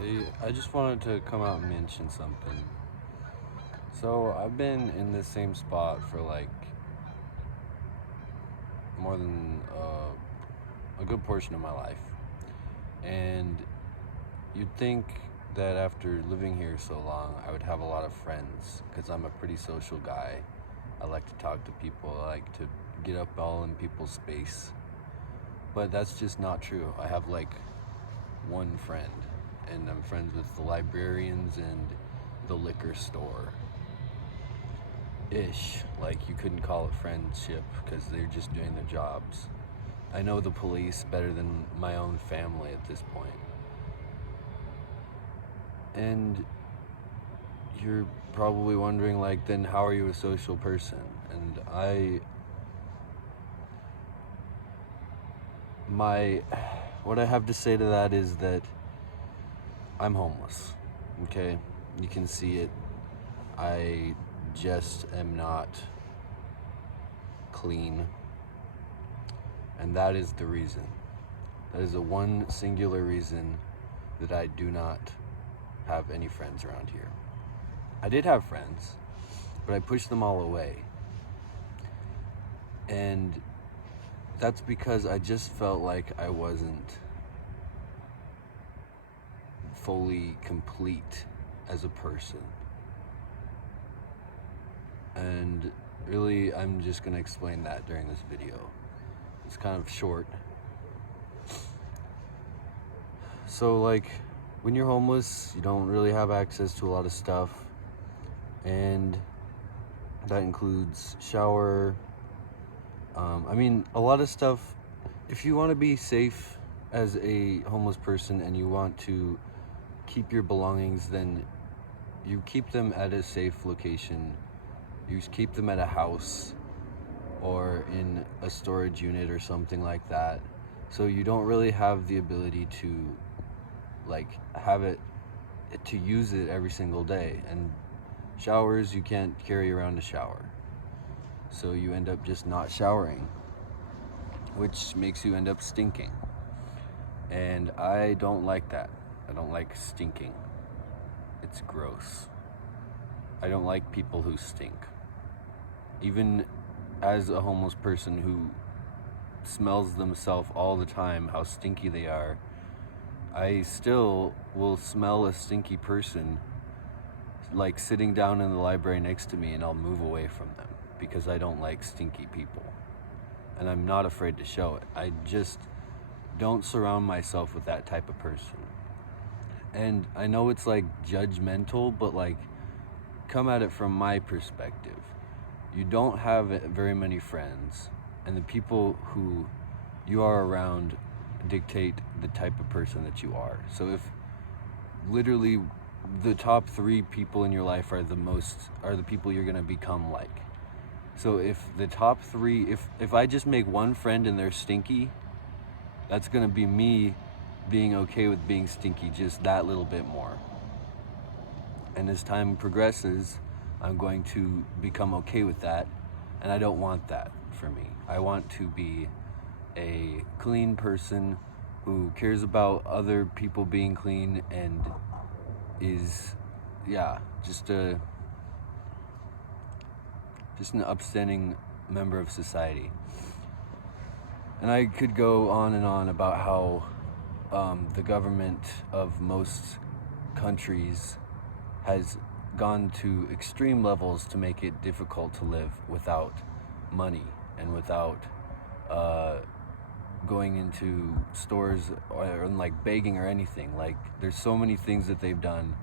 Hey, I just wanted to come out and mention something. So, I've been in this same spot for like more than a good portion of my life. And you'd think that after living here so long, I would have a lot of friends because I'm a pretty social guy. I like to talk to people, I like to get up all in people's space. But that's just not true. I have like one friend, and I'm friends with the librarians and the liquor store ish. Like, you couldn't call it friendship because they're just doing their jobs. I know the police better than my own family at this point. And you're probably wondering, like, then how are you a social person? And my, what I have to say to that is that I'm homeless. Okay? You can see it. I just am not clean. And that is the reason. That is the one singular reason that I do not have any friends around here. I did have friends, but I pushed them all away. And that's because I just felt like I wasn't fully complete as a person. And really, I'm just going to explain that during this video. It's kind of short. So, like, when you're homeless, you don't really have access to a lot of stuff. And that includes shower. A lot of stuff. If you want to be safe as a homeless person and you want to keep your belongings, then you keep them at a safe location. You keep them at a house or in a storage unit or something like that. So you don't really have the ability to, like, have it, to use it every single day. And showers, you can't carry around a shower. So you end up just not showering, which makes you end up stinking. And I don't like that. I don't like stinking. It's gross. I don't like people who stink. Even as a homeless person who smells themselves all the time, how stinky they are, I still will smell a stinky person like sitting down in the library next to me, and I'll move away from them because I don't like stinky people. And I'm not afraid to show it. I just don't surround myself with that type of person. And I know it's like judgmental, but like, come at it from my perspective. You don't have very many friends, and the people who you are around dictate the type of person that you are. So if literally the top 3 people in your life are the people you're going to become like. So if the top 3, if I just make one friend and they're stinky, that's going to be me being okay with being stinky just that little bit more. And as time progresses, I'm going to become okay with that, and I don't want that for me. I want to be a clean person who cares about other people being clean and is, just an upstanding member of society. And I could go on and on about how the government of most countries has gone to extreme levels to make it difficult to live without money and without going into stores or like begging or anything. Like, there's so many things that they've done.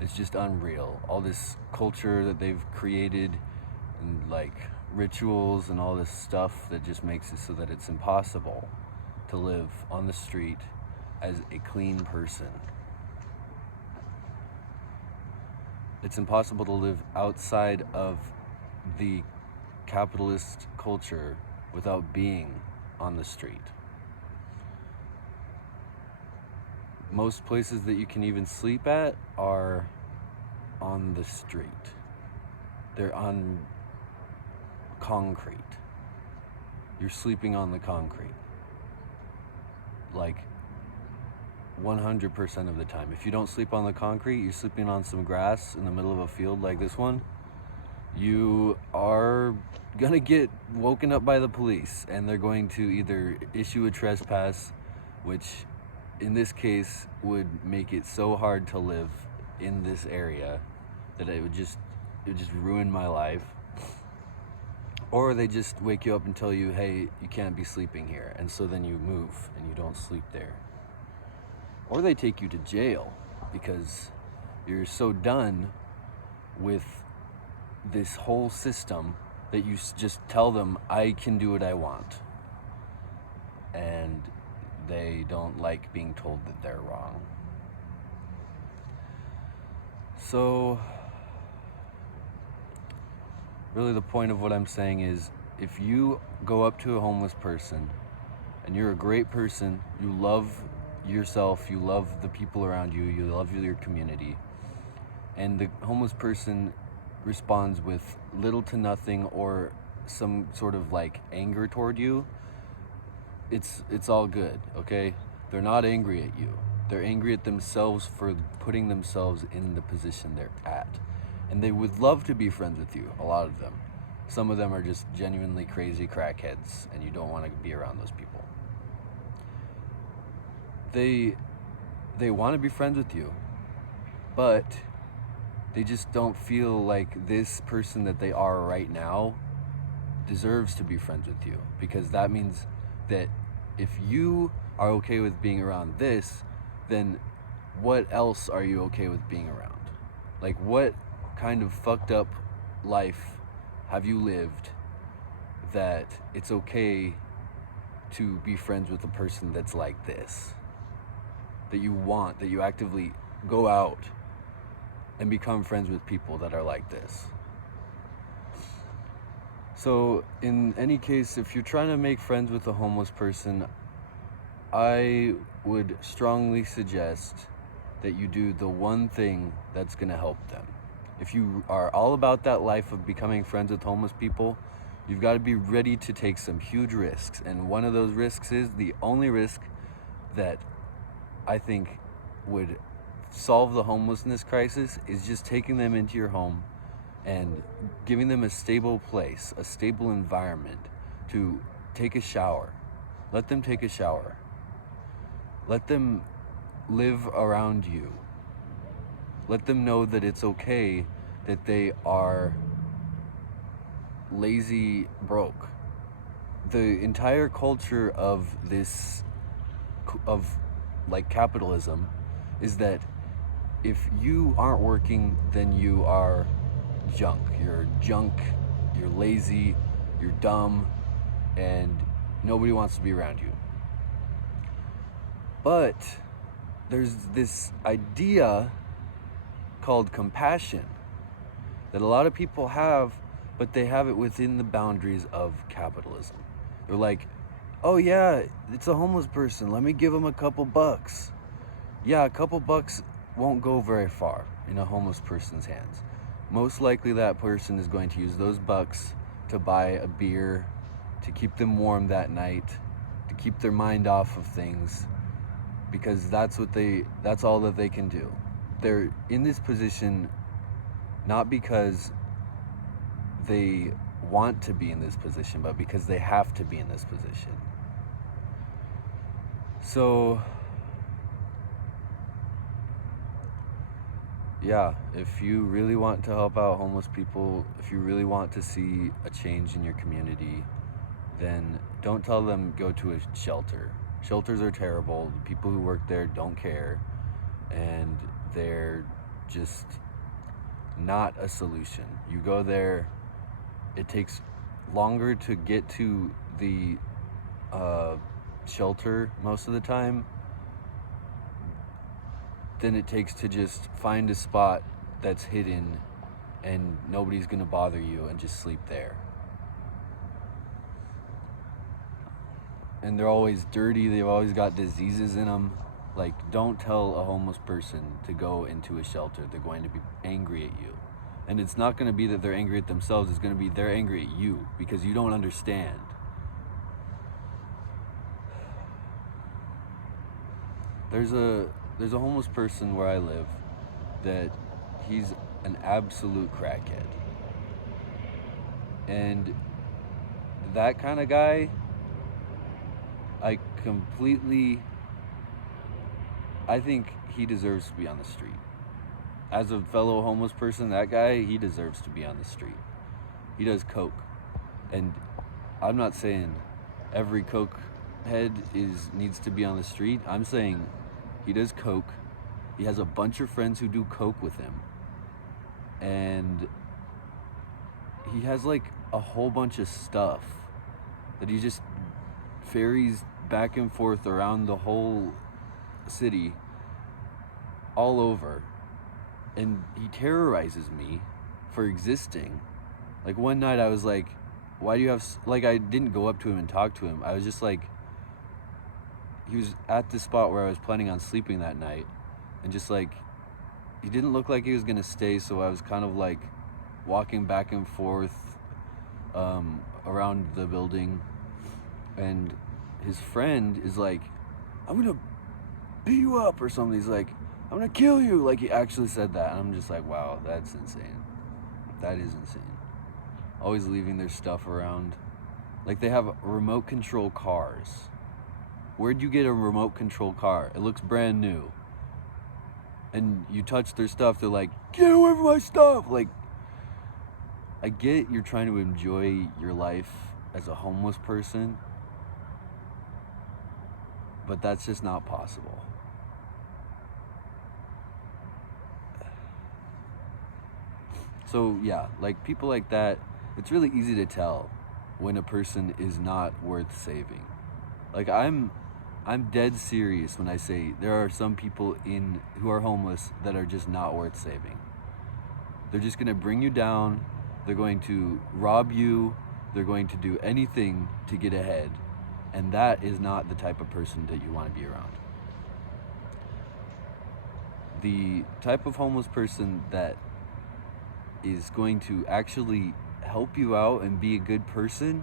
It's just unreal. All this culture that they've created and like rituals and all this stuff that just makes it so that it's impossible to live on the street as a clean person. It's impossible to live outside of the capitalist culture without being on the street. Most places that you can even sleep at are on the street. They're on concrete. You're sleeping on the concrete. Like, 100% of the time. If you don't sleep on the concrete, you're sleeping on some grass in the middle of a field like this one, you are gonna get woken up by the police, and they're going to either issue a trespass, which in this case would make it so hard to live in this area that it would just ruin my life. Or they just wake you up and tell you, hey, you can't be sleeping here, and so then you move and you don't sleep there. Or they take you to jail because you're so done with this whole system that you just tell them, I can do what I want. And they don't like being told that they're wrong. So, really the point of what I'm saying is, if you go up to a homeless person and you're a great person, you love yourself, you love the people around you, you love your community, and the homeless person responds with little to nothing or some sort of like anger toward you, it's all good, okay? They're not angry at you. They're angry at themselves for putting themselves in the position they're at. And they would love to be friends with you, a lot of them. Some of them are just genuinely crazy crackheads, and you don't want to be around those people. They want to be friends with you, but they just don't feel like this person that they are right now deserves to be friends with you, because that means that if you are okay with being around this, then what else are you okay with being around? Like, what kind of fucked up life have you lived that it's okay to be friends with a person that's like this? That you actively go out and become friends with people that are like this. So in any case, if you're trying to make friends with a homeless person, I would strongly suggest that you do the one thing that's going to help them. If you are all about that life of becoming friends with homeless people, you've got to be ready to take some huge risks. And one of those risks is the only risk that I think would solve the homelessness crisis is just taking them into your home and giving them a stable place, a stable environment to take a shower. Let them take a shower. Let them live around you. Let them know that it's okay that they are lazy broke. The entire culture of this, of like capitalism, is that if you aren't working, then you are junk. You're junk, you're lazy, you're dumb, and nobody wants to be around you. But there's this idea called compassion that a lot of people have, but they have it within the boundaries of capitalism. They're like, oh yeah, it's a homeless person, let me give him a couple bucks. Yeah, a couple bucks won't go very far in a homeless person's hands. Most likely that person is going to use those bucks to buy a beer, to keep them warm that night, to keep their mind off of things, because that's all that they can do. They're in this position not because they want to be in this position, but because they have to be in this position. So yeah, if you really want to help out homeless people, if you really want to see a change in your community, then don't tell them go to a shelter. Shelters are terrible. The people who work there don't care, and they're just not a solution. You go there, it takes longer to get to the shelter most of the time than it takes to just find a spot that's hidden and nobody's gonna bother you and just sleep there. And they're always dirty, they've always got diseases in them. Like, don't tell a homeless person to go into a shelter. They're going to be angry at you. And it's not going to be that they're angry at themselves, it's going to be they're angry at you because you don't understand. There's a homeless person where I live that he's an absolute crackhead. And that kind of guy, I completely I think he deserves to be on the street. As a fellow homeless person, that guy, he deserves to be on the street. He does coke. And I'm not saying every coke head needs to be on the street. I'm saying he does coke. He has a bunch of friends who do coke with him. And he has like a whole bunch of stuff that he just ferries back and forth around the whole city, all over. And he terrorizes me for existing. Like one night I was like, why do you have, like, I didn't go up to him and talk to him. I was just like, he was at the spot where I was planning on sleeping that night, and just like, he didn't look like he was gonna stay, so I was kind of like walking back and forth around the building, and his friend is like, I'm gonna beat you up or something. He's like, I'm gonna kill you. Like, he actually said that. And I'm just like, wow, that's insane. That is insane. Always leaving their stuff around. Like, they have remote control cars. Where'd you get a remote control car? It looks brand new. And you touch their stuff, they're like, get away from my stuff. Like, I get you're trying to enjoy your life as a homeless person, but that's just not possible. So yeah, like people like that, it's really easy to tell when a person is not worth saving. Like I'm dead serious when I say there are some people who are homeless that are just not worth saving. They're just gonna bring you down, they're going to rob you, they're going to do anything to get ahead. And that is not the type of person that you want to be around. The type of homeless person that is going to actually help you out and be a good person,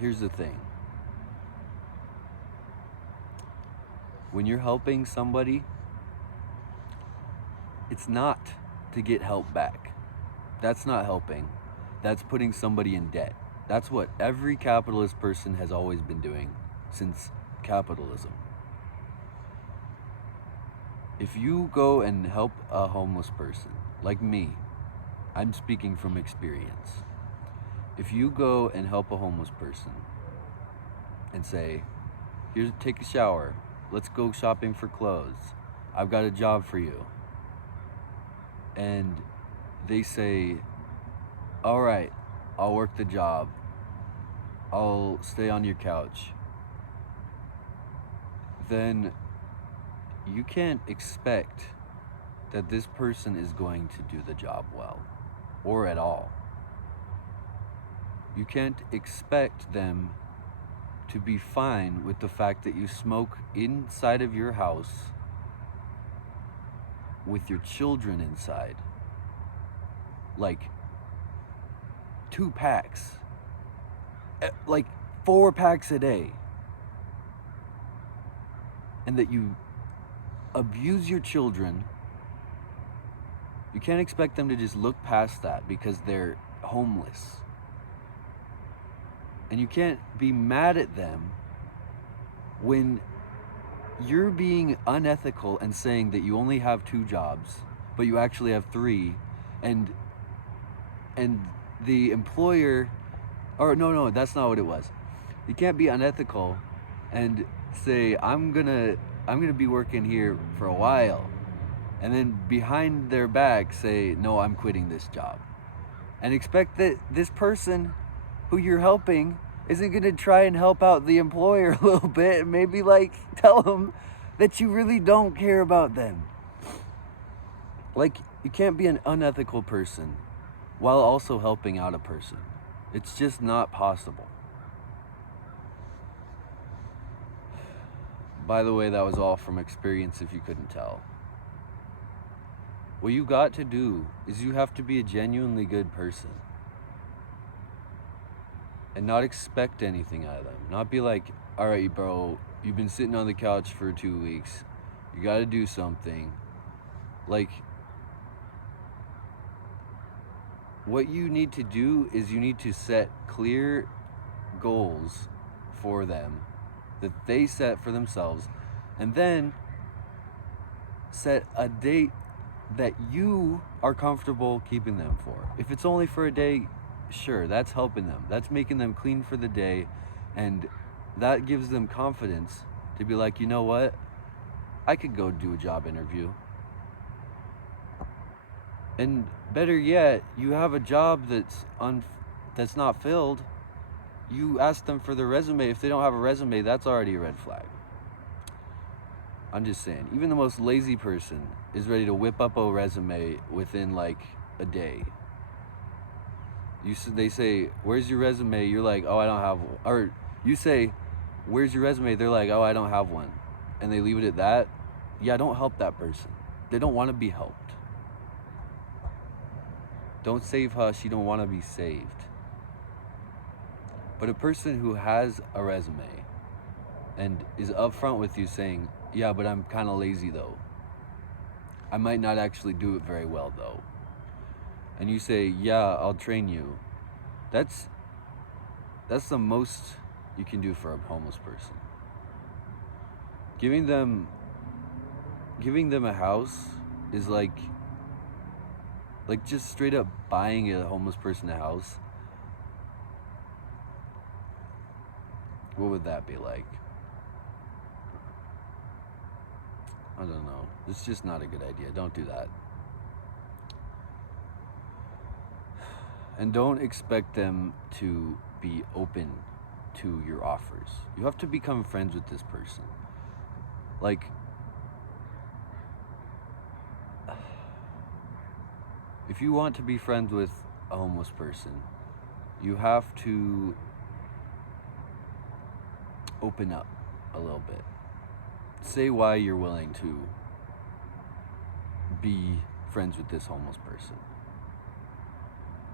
here's the thing. When you're helping somebody, it's not to get help back. That's not helping. That's putting somebody in debt. That's what every capitalist person has always been doing since capitalism. If you go and help a homeless person, like me, I'm speaking from experience. If you go and help a homeless person and say, here's, take a shower, let's go shopping for clothes, I've got a job for you. And they say, all right, I'll work the job, I'll stay on your couch, then you can't expect that this person is going to do the job well or at all. You can't expect them to be fine with the fact that you smoke inside of your house with your children inside. Like 2 packs, like 4 packs a day. And that you abuse your children. You can't expect them to just look past that because they're homeless. And you can't be mad at them when you're being unethical and saying that you only have 2 jobs, but you actually have 3, and the employer, or no, that's not what it was. You can't be unethical and say, I'm gonna be working here for a while, and then behind their back say, no, I'm quitting this job, and expect that this person who you're helping isn't gonna try and help out the employer a little bit and maybe like tell them that you really don't care about them. Like, you can't be an unethical person while also helping out a person. It's just not possible. By the way, that was all from experience if you couldn't tell. What you got to do is you have to be a genuinely good person. and not expect anything out of them. Not be like, all right, bro, you've been sitting on the couch for 2 weeks. You got to do something. Like, what you need to do is you need to set clear goals for them that they set for themselves, and then set a date that you are comfortable keeping them for. If it's only for a day, sure, that's helping them. That's making them clean for the day, and that gives them confidence to be like, you know what? I could go do a job interview. And better yet, you have a job that's not filled. You ask them for their resume. If they don't have a resume, that's already a red flag. I'm just saying, even the most lazy person is ready to whip up a resume within like a day. They say, where's your resume? You're like, oh, I don't have one. Or you say, where's your resume? They're like, oh, I don't have one. And they leave it at that. Yeah, don't help that person. They don't want to be helped. Don't save hush, you don't want to be saved. But a person who has a resume and is upfront with you saying, yeah, but I'm kind of lazy though. I might not actually do it very well though. And you say, yeah, I'll train you. That's the most you can do for a homeless person. Giving them a house is like just straight up buying a homeless person a house. What would that be like? I don't know. It's just not a good idea. Don't do that. And don't expect them to be open to your offers. You have to become friends with this person. Like, if you want to be friends with a homeless person, you have to open up a little bit. Say why you're willing to be friends with this homeless person.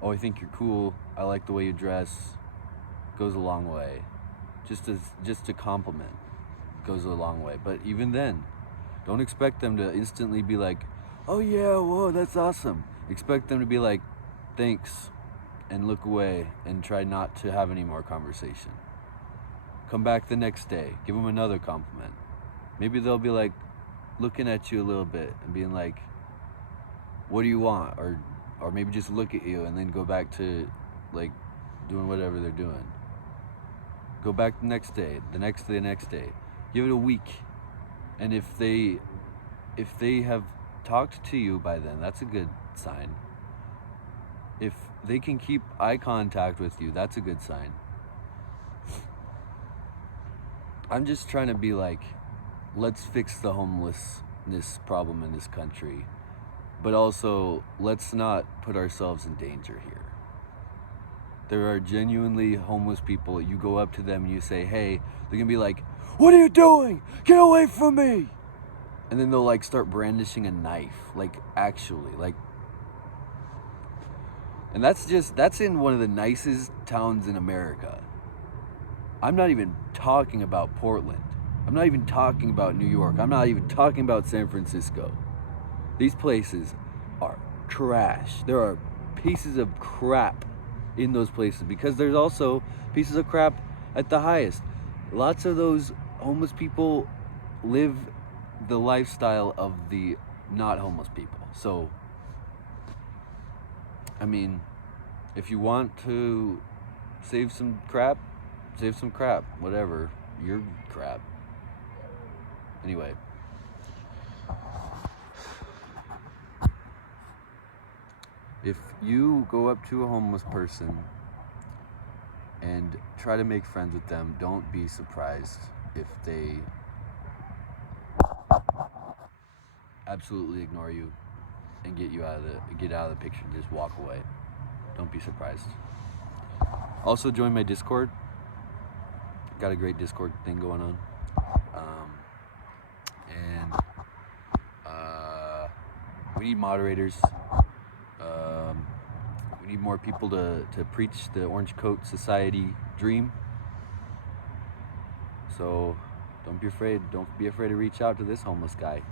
Oh, I think you're cool. I like the way you dress. Goes a long way. Just a compliment goes a long way. But even then, don't expect them to instantly be like, oh yeah, whoa, that's awesome. Expect them to be like, thanks, and look away and try not to have any more conversation. Come back the next day. Give them another compliment. Maybe they'll be like looking at you a little bit and being like, what do you want? Or maybe just look at you and then go back to like doing whatever they're doing. Go back the next day, the next day, the next day. Give it a week. And if they have talked to you by then, that's a good sign. If they can keep eye contact with you, that's a good sign. I'm just trying to be like, let's fix the homelessness problem in this country, but also let's not put ourselves in danger here. There are genuinely homeless people. You go up to them and you say, hey, they're gonna be like, what are you doing? Get away from me! And then they'll like start brandishing a knife, like actually, like. And that's in one of the nicest towns in America. I'm not even talking about Portland. I'm not even talking about New York. I'm not even talking about San Francisco. These places are trash. There are pieces of crap in those places because there's also pieces of crap at the highest. Lots of those homeless people live the lifestyle of the not homeless people. So, I mean, if you want to save some crap, whatever. You're crap. Anyway. If you go up to a homeless person and try to make friends with them, don't be surprised if they absolutely ignore you and get out of the picture. Just walk away. Don't be surprised. Also, join my Discord. Got a great Discord thing going on. And we need moderators. We need more people to preach the Orange Coat Society dream. So don't be afraid. Don't be afraid to reach out to this homeless guy.